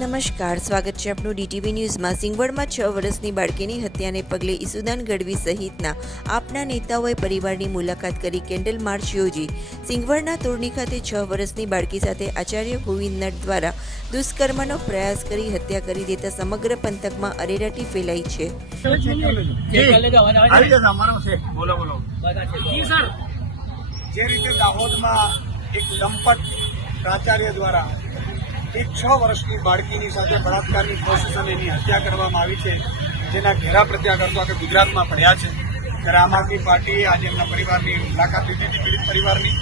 નમસ્કાર, સ્વાગત છે આપનું ડીટીવી ન્યૂઝમાં। સિંગવડમાં 6 વર્ષની બાળકીની હત્યાને પગલે ઈસુદાન ગઢવી સહિતના આપના નેતાઓએ પરિવારની મુલાકાત કરી કેન્ડલ માર્ચ યોજી। સિંગવડના તોરણી ખાતે 6 વર્ષની બાળકી સાથે આચાર્ય ગોવિંદ નટ દ્વારા દુષ્કર્મનો પ્રયાસ કરી હત્યા કરી દેતા સમગ્ર પંથકમાં અરેરાટી ફેલાઈ છે। જે રીતે દાહોદમાં એક દંપત પ્રાચાર્ય દ્વારા એક 6 વર્ષની બાળકીની સાથે બળાત્કારની કોશિશ અને એની હત્યા કરવામાં આવી છે, જેના ઘેરા પ્રત્યાઘાતો આખા ગુજરાતમાં પડ્યા છે। ત્યારે આમ આદમી પાર્ટીએ આજે એમના પરિવારની મુલાકાત લીધી હતી, પીડિત પરિવારની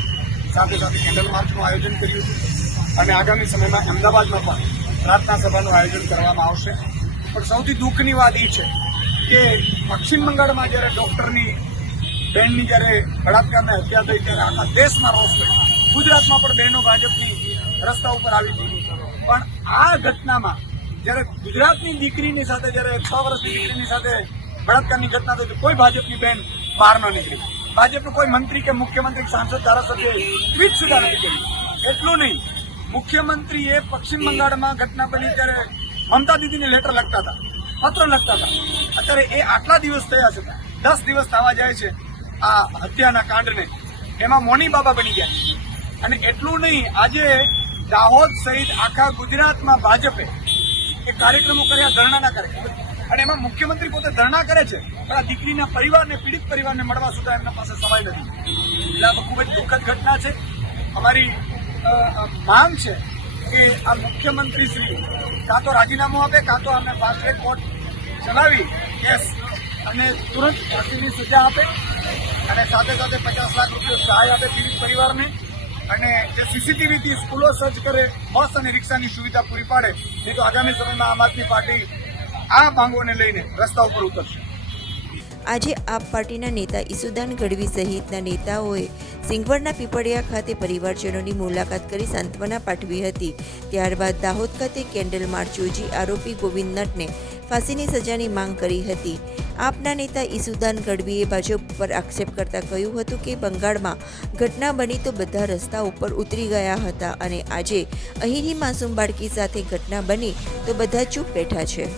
સાથે સાથે કેન્ડલ માર્ચનું આયોજન કર્યું હતું અને આગામી સમયમાં અમદાવાદમાં પણ પ્રાર્થના સભાનું આયોજન કરવામાં આવશે। પણ સૌથી દુઃખની વાત એ છે કે પશ્ચિમ બંગાળમાં જ્યારે ડોક્ટરની બહેનની જ્યારે બળાત્કારની હત્યા થઈ ત્યારે આખા દેશમાં રોષ થયો, ગુજરાતમાં પણ બહેનો ભાજપની રસ્તા ઉપર આવી હતી। પણ આ ઘટનામાં જ્યારે ગુજરાતની દીકરીની સાથે જ્યારે 6 વર્ષની દીકરીની સાથે બળાત્કારની ઘટના થઈ કોઈ ભાજપની બહેન બહાર ન નીકળી, ભાજપનો કોઈ મંત્રી કે મુખ્યમંત્રી સાંસદ ધારાસભ્ય ટ્વીટ સુધા નથી કરી। એટલું નહીં, મુખ્યમંત્રીએ પશ્ચિમ બંગાળમાં ઘટના બની ત્યારે મમતા દીદીને લેટર લખતા હતા, પત્ર લખતા હતા। અત્યારે એ આટલા દિવસ થયા છે, 10 દિવસ થવા જાય છે આ હત્યાના કાંડને, એમાં મોની બાબા બની ગયા છે। અને એટલું નહીં, આજે દાહોદ સહિત આખા ગુજરાતમાં ભાજપે એ કાર્યક્રમો કર્યા, ધરણાના કાર્યક્રમ, અને એમાં મુખ્યમંત્રી પોતે ધરણા કરે છે, પણ આ દીકરીના પરિવારને, પીડિત પરિવારને મળવા સુધા એમના પાસે સમય નથી। એટલે આ ખૂબ જ દુઃખદ ઘટના છે। અમારી માંગ છે કે આ મુખ્યમંત્રી શ્રી કાં તો રાજીનામું આપે, કાં તો અમને ફાસ્ટ ટ્રેક કોર્ટ ચલાવી કેસ અને તુરંત ફાંસીની સજા આપે અને સાથે સાથે 50 લાખ રૂપિયા સહાય આપે પીડિત પરિવારને, અને જે સીસીટીવીથી સ્કૂલો સર્ચ કરે, બસ અને રિક્ષાની સુવિધા પૂરી પાડે। નહીં તો આગામી સમયમાં આમ આદમી પાર્ટી આ માંગોને લઈને રસ્તા ઉપર ઉતરશે। આજે આપ પાર્ટીના નેતા ઈસુદાન ગઢવી સહિતના નેતાઓએ સિંગવડના પીપળિયા ખાતે પરિવારજનોની મુલાકાત કરી સાંત્વના પાઠવી હતી। ત્યારબાદ દાહોદ ખાતે કેન્ડલ માર્ચ યોજી આરોપી ગોવિંદ નટને ફાંસીની સજાની માંગ કરી હતી। આપના નેતા ઈસુદાન ગઢવીએ ભાજપ પર આક્ષેપ કરતા કહ્યું હતું કે બંગાળમાં ઘટના બની તો બધા રસ્તા ઉપર ઉતરી ગયા હતા અને આજે અહીંની માસૂમ બાળકી સાથે ઘટના બની તો બધા ચૂપ બેઠા છે।